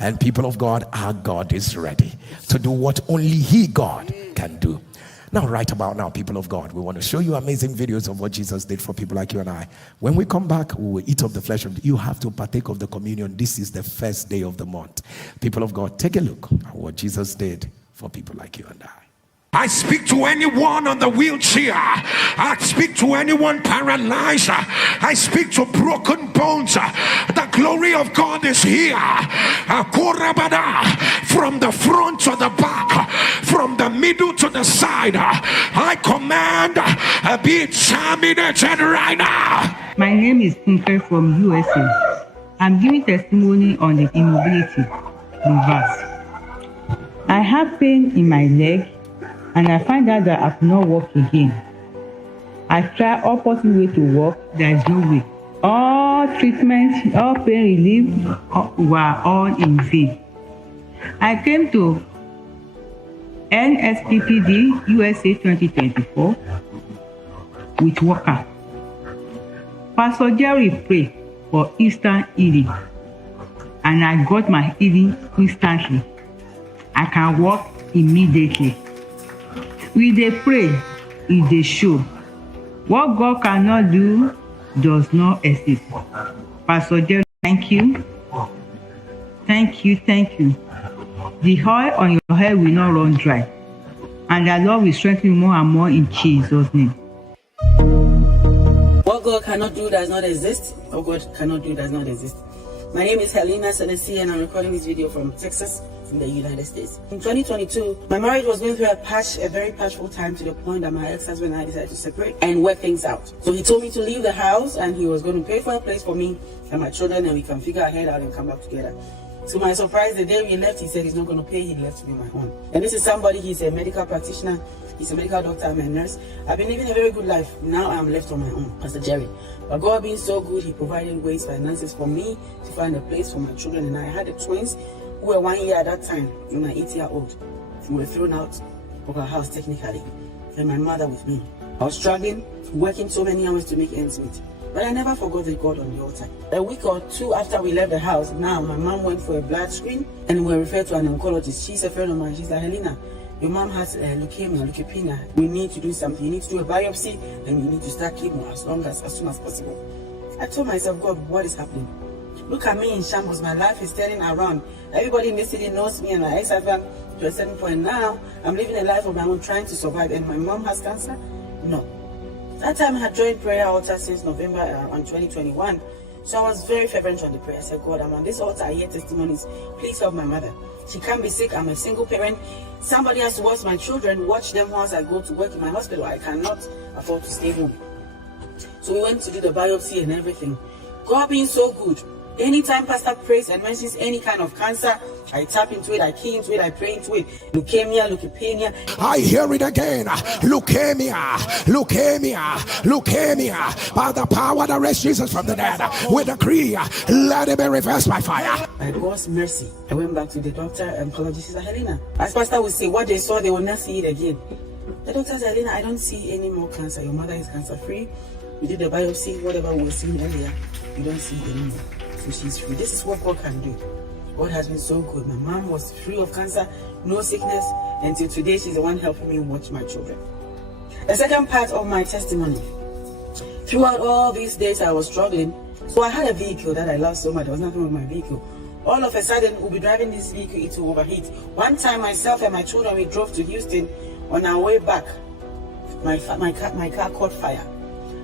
And people of God, our God is ready to do what only He, God, can do. Now, right about now, people of God, we want to show you amazing videos of what Jesus did for people like you and I. When we come back, we will eat of the flesh of you have to partake of the communion. This is the first day of the month. People of God, take a look at what Jesus did for people like you and I. I speak to anyone on the wheelchair. I speak to anyone paralyzed. I speak to broken bones. The glory of God is here. From the front to the back, from the middle to the side, I command be terminated right now. My name is Punke from USA. I'm giving testimony on the immobility reverse. I have pain in my leg, and I find out that I cannot walk again. I try all possible way to walk, there is no way. All treatments, all pain relief were all in vain. I came to NSPPD USA 2024 with worker. Pastor Jerry prayed for instant healing, and I got my healing instantly. I can walk immediately. We dey pray, it dey show. What God cannot do does not exist. Pastor Jerry, thank you. Thank you, thank you. The oil on your head will not run dry, and the Lord will strengthen you more and more in Jesus' name. What God cannot do does not exist. What God cannot do does not exist. My name is Helena Celestia, and I'm recording this video from Texas, in the United States. In 2022, my marriage was going through a very patchful time, to the point that my ex-husband and I decided to separate and work things out. So he told me to leave the house, and he was going to pay for a place for me and my children, and we can figure our head out and come back together. To my surprise, the day we left, he said he's not going to pay. He left me my own. And this is somebody, he's a medical practitioner. He's a medical doctor. I'm a nurse. I've been living a very good life. Now I'm left on my own, Pastor Jerry. But God being so good, he provided ways, finances for me to find a place for my children. And I had the twins who were 1 year at that time, and my 8-year-old. We were thrown out of our house technically, and my mother with me. I was struggling, working so many hours to make ends meet. But I never forgot the God on the altar. A week or two after we left the house, now my mom went for a blood screen, and we were referred to an oncologist. She's a friend of mine. She's like, Helena, your mom has leukemia. We need to do something. You need to do a biopsy, and you need to start chemo as soon as possible. I told myself, God, what is happening? Look at me in shambles. My life is turning around. Everybody in this city knows me and my ex-husband to a certain point. Now I'm living a life of my own, trying to survive, and my mom has cancer? No. That time I had joined prayer altar since November on 2021. So I was very fervent on the prayer. I said, God, I'm on this altar. I hear testimonies. Please help my mother. She can't be sick. I'm a single parent. Somebody has to watch my children, watch them whilst I go to work in my hospital. I cannot afford to stay home. So we went to do the biopsy and everything. God being so good. Anytime Pastor prays and mentions any kind of cancer, I tap into it, I key into it, I pray into it. Leukemia, leukopenia. I hear it again. Leukemia. By the power that raised Jesus from the dead, we decree, let it be reversed by fire. By God's mercy, I went back to the doctor and oncologist. She said, Helena, as Pastor would say, what they saw, they will not see it again. The doctor said, Helena, I don't see any more cancer. Your mother is cancer free. We did the biopsy, whatever we were seeing earlier, you don't see it anymore. So she's free. This is what God can do. God has been so good. My mom was free of cancer, no sickness, until today she's the one helping me watch my children. The second part of my testimony. Throughout all these days I was struggling. So I had a vehicle that I loved so much. There was nothing with my vehicle. All of a sudden we'll be driving this vehicle, it will overheat. One time myself and my children, we drove to Houston. On our way back, my car caught fire.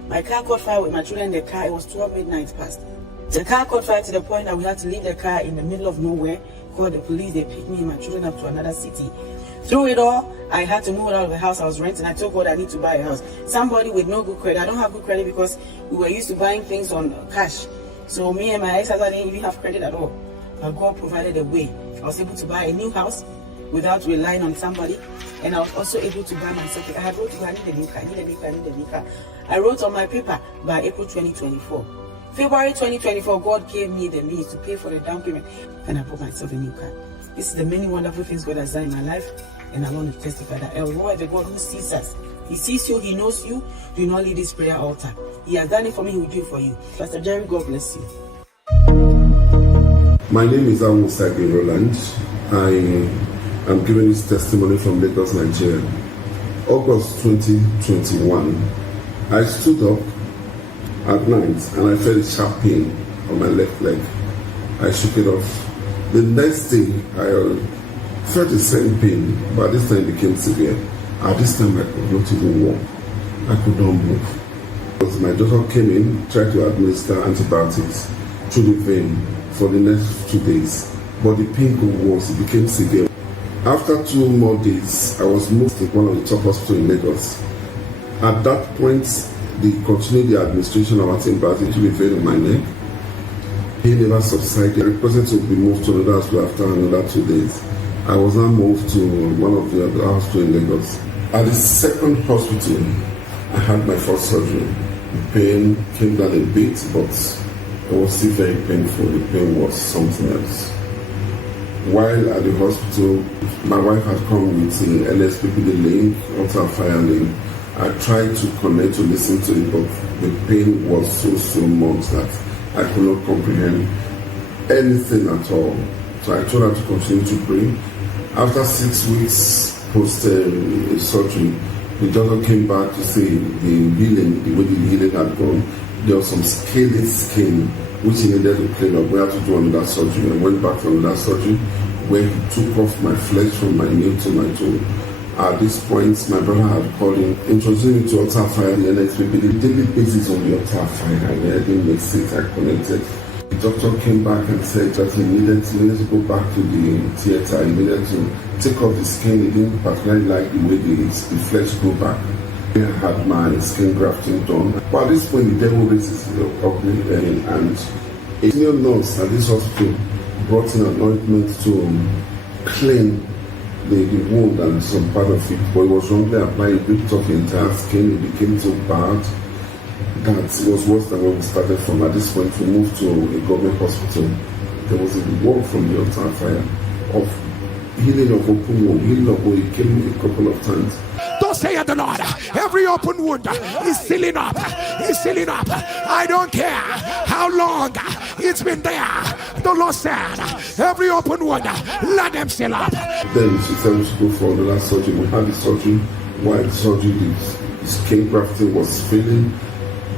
My car caught fire with my children in the car. It was 12 midnight past. The car caught fire to the point that we had to leave the car in the middle of nowhere, call the police. They picked me and my children up to another city. Through it all, I had to move out of the house I was renting. I told God I need to buy a house. Somebody with no good credit. I don't have good credit because we were used to buying things on cash. So me and my ex-husband didn't even have credit at all. But God provided a way. I was able to buy a new house without relying on somebody. And I was also able to buy myself. I had wrote, I need a new car. I wrote on my paper by April 2024. February 2024, God gave me the means to pay for the down payment, and I bought myself a new car. This is the many wonderful things God has done in my life, and I want to testify that El Roy, the God who sees us, He sees you, He knows you. Do not leave this prayer altar. He has done it for me, He will do it for you. Pastor Jerry, God bless you. My name is Amusagi Roland. I am giving this testimony from Lagos, Nigeria. August 2021, I stood up at night and I felt a sharp pain on my left leg. I shook it off. The next day, I felt the same pain, but this time it became severe. At this time, I could not even walk. I could not move. Because my doctor came in, tried to administer antibiotics through the vein for the next 2 days. But the pain got worse, it became severe. After 2 more days, I was moved to one of the top hospitals in Lagos. At that point, they continued the administration of antibiotics to the vein in my neck. He never subsided. I requested to be moved to another hospital after another 2 days. I was now moved to one of the other hospitals in Lagos. At the second hospital, I had my first surgery. The pain came down a bit, but it was still very painful. The pain was something else. While at the hospital, my wife had come with the NSPPD link, altar fire link. I tried to connect to listen to it, but the pain was so much that I could not comprehend anything at all. So I told her to continue to pray. After 6 weeks post surgery, the doctor came back to say the healing, the way the healing had gone, there was some scaly skin which he needed to clean up. We had to do another surgery. I went back for another surgery where he took off my flesh from my nail to my toe. At this point, my brother had called in, introducing me to altar fire, the NSPPD daily basis on the altar fire. I didn't make sense, I connected. The doctor came back and said that he needed to go back to the theater. He needed to take off the skin. He didn't particularly like the way the flesh grew back. I had my skin grafting done. But at this point, the devil raises ugly and a senior nurse at this hospital brought in an ointment to clean the wound and some part of it. But it was wrongly applied. It ripped off the entire skin. It became so bad that it was worse than when we started from. At this point, we moved to a government hospital. There was a work from the altar fire of healing of open wound, healing of wound. It came a couple of times. Thus saith the Lord, every open wound is sealing up. Is sealing up. I don't care how long it's been there. The Lord said, every open wound, let them seal up. Then she said we should go for another surgery. We had the surgery. While the surgery, the skin grafting was failing.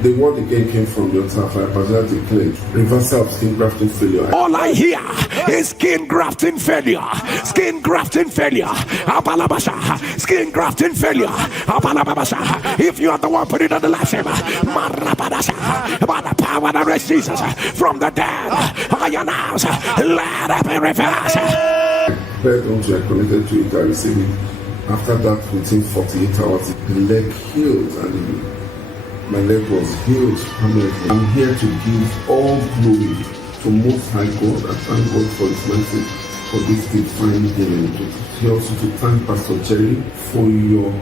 The word again came from the altar fire, particularly declared reversal of skin grafting failure. All I hear is skin grafting failure. Skin grafting failure. Abalabasha. Skin grafting failure. Abalabasha. If you are the one putting on the last name, Marabadasha. By the power that raised Jesus from the dead, I announce, let it be reversed. I connected to it, I received it. After that, within 48 hours, the leg healed and my leg was healed permanently. I'm here to give all glory to Most High God. I thank God for His mercy, for this divine healing. Here also to thank Pastor Jerry for your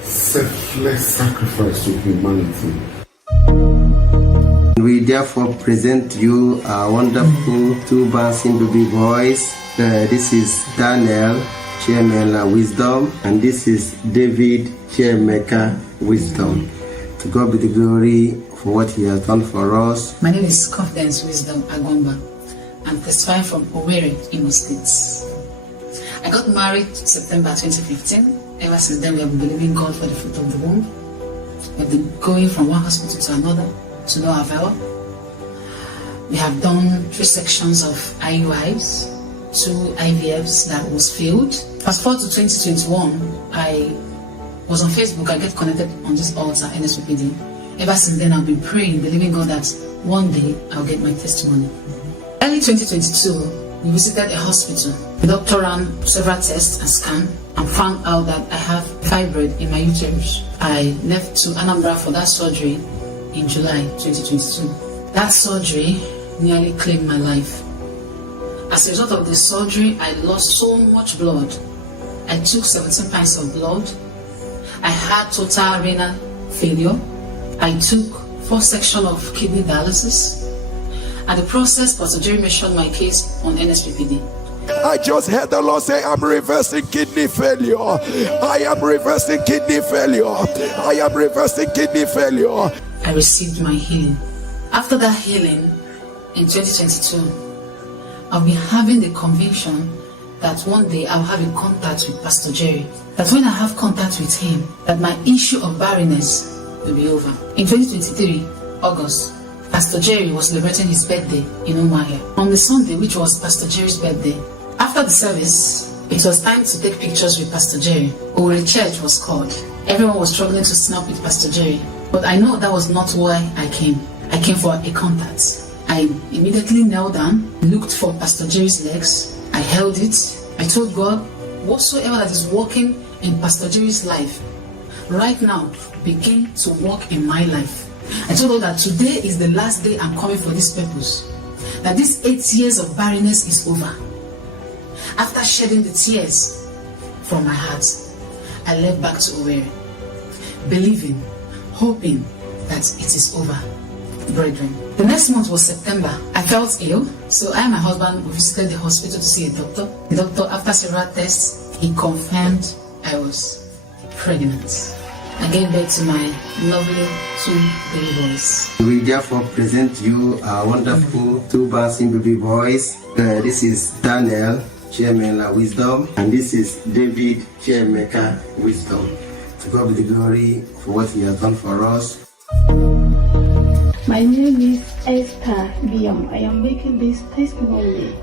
selfless sacrifice to humanity. We therefore present you our wonderful two bouncing baby boys. This is Daniel, Chairman Wisdom, and this is David, Chairmaker Wisdom. To God be the glory for what He has done for us. My name is Confidence Wisdom Agomba. I'm testifying from Owerri, Imo State. I got married September 2015. Ever since then, we have been believing God for the fruit of the womb. We've been going from one hospital to another to no avail. We have done 3 sections of IUIs, 2 IVFs that was failed. Fast forward to 2021, I was on Facebook. I get connected on this altar, NSPPD. Ever since then, I've been praying, believing God that one day I'll get my testimony. Early 2022, we visited a hospital. The doctor ran several tests and scans and found out that I have fibroid in my uterus. I left to Anambra for that surgery in July 2022. That surgery nearly claimed my life. As a result of the surgery, I lost so much blood. I took 17 pints of blood. I had total renal failure. I took 4 sections of kidney dialysis. At the process, Pastor Jerry mentioned my case on NSPPD. I just heard the Lord say, I'm reversing kidney failure. I am reversing kidney failure. I am reversing kidney failure. I received my healing. After that healing, in 2022, I've been having the conviction that one day I'll have a contact with Pastor Jerry. That when I have contact with him, that my issue of barrenness will be over. In 2023, August, Pastor Jerry was celebrating his birthday in Umuahia. On the Sunday, which was Pastor Jerry's birthday, after the service, it was time to take pictures with Pastor Jerry. Owerri Church was called. Everyone was struggling to snap with Pastor Jerry. But I know that was not why I came. I came for a contact. I immediately knelt down, looked for Pastor Jerry's legs. I held it. I told God, whatsoever that is working in Pastor Jerry's life, right now, begin to work in my life. I told God that today is the last day I'm coming for this purpose. That this 8 years of barrenness is over. After shedding the tears from my heart, I left back to Owerri, believing, hoping that it is over, brethren. The next month was September. I felt ill, so I and my husband visited the hospital to see a doctor. The doctor, after several tests, he confirmed I was pregnant. I gave birth to my lovely 2 baby boys. We therefore present you our wonderful 2 bouncing baby boys. This is Daniel, Chairman Wisdom, and this is David, Chairmaker Wisdom. To God be the glory for what He has done for us. My name is Esther Biam. I am making this testimony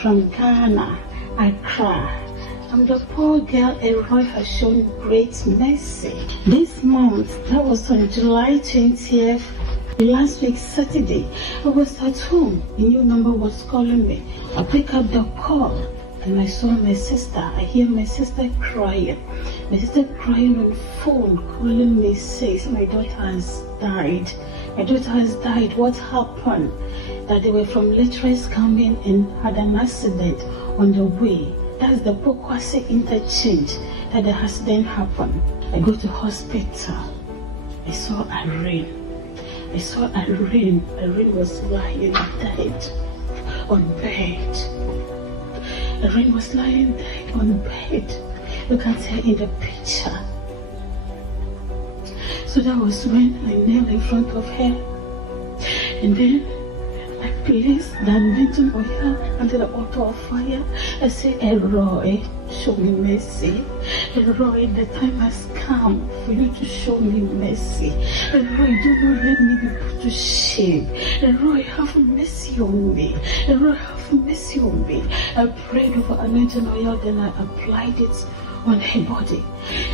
from Ghana, Accra. I'm the poor girl Elroy has shown great mercy. This month, that was on July 20th, last week Saturday, I was at home. A new number was calling me. I pick up the call and I saw my sister. I hear my sister crying. My sister crying on the phone, calling me, says my daughter has died. My daughter has died. What happened? That they were from lecturers coming and had an accident on the way. That's the Pokwase interchange that the accident happened. I go to hospital. I saw Irene. Irene was lying dead on bed. Irene was lying dead on bed. You can see her in the picture. So that was when I knelt in front of her. And then I placed the anointing oil under the altar of fire. I said, Elroy, show me mercy. Elroy, the time has come for you to show me mercy. Elroy, do not let me be put to shame. Elroy, have mercy on me. Elroy, have mercy on me. I prayed over anointing oil, then I applied it on her body.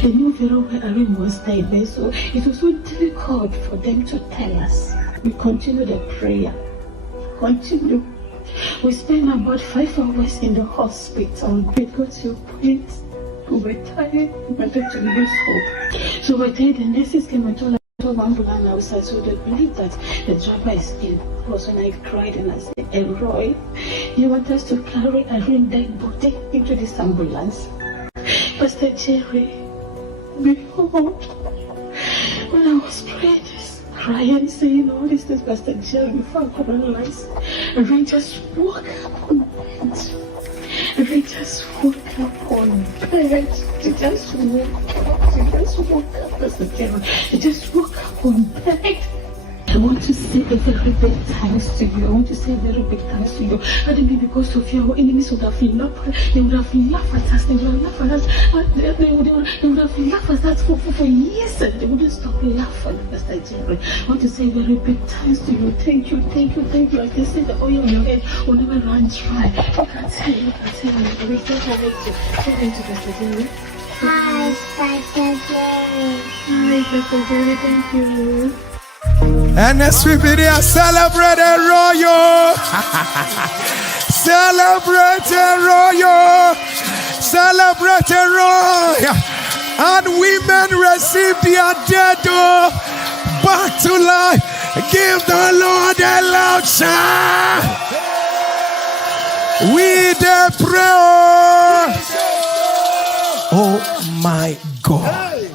They knew very well Irene was dead, so it was so difficult for them to tell us. We continued the prayer. We spent about 5 hours in the hospital because you point we were tired, we wanted to lose hope. So we there, the nurses came and told us ambulance outside, so they believed that the driver is ill. That was when I cried and I said, Elroy, you want us to carry Irene dead body into this ambulance? Pastor Jerry, behold, when I was praying this, crying, saying all these things, Pastor Jerry, before I could realize, Irene just woke up on bed. Irene just woke up on bed. She just woke up, Pastor Jerry. She just woke up on bed. I want to say a very big thanks to you. I want to say a very big thanks to you. Not only because of your enemies would have laughed, they would have laughed at us, they would have laughed at us, they would have laughed at us for years, and they wouldn't stop laughing, Pastor Jerry. I want to say a very big thanks to you. Thank you. I can say the oil on your head will never run dry. You can say, we say hi to Pastor Jerry. Hi, Pastor Jerry. Hi, Pastor Jerry, thank you. NSPPD celebrate a royal. Celebrate a royal. And women receive their dead back to life. Give the Lord a loud shout. We the pray. Oh my God.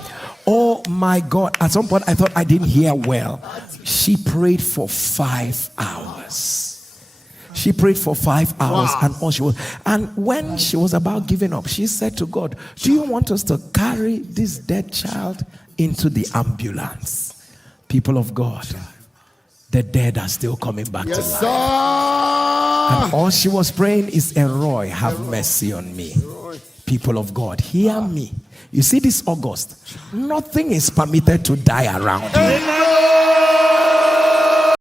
Oh my God. At some point I thought I didn't hear well. She prayed for 5 hours. She prayed for 5 hours. Wow. And all she was. And when she was about giving up, she said to God, do you want us to carry this dead child into the ambulance? People of God, the dead are still coming back to life. And all she was praying is, Elroy, have mercy on me. People of God, hear me. You see, this August, nothing is permitted to die around you.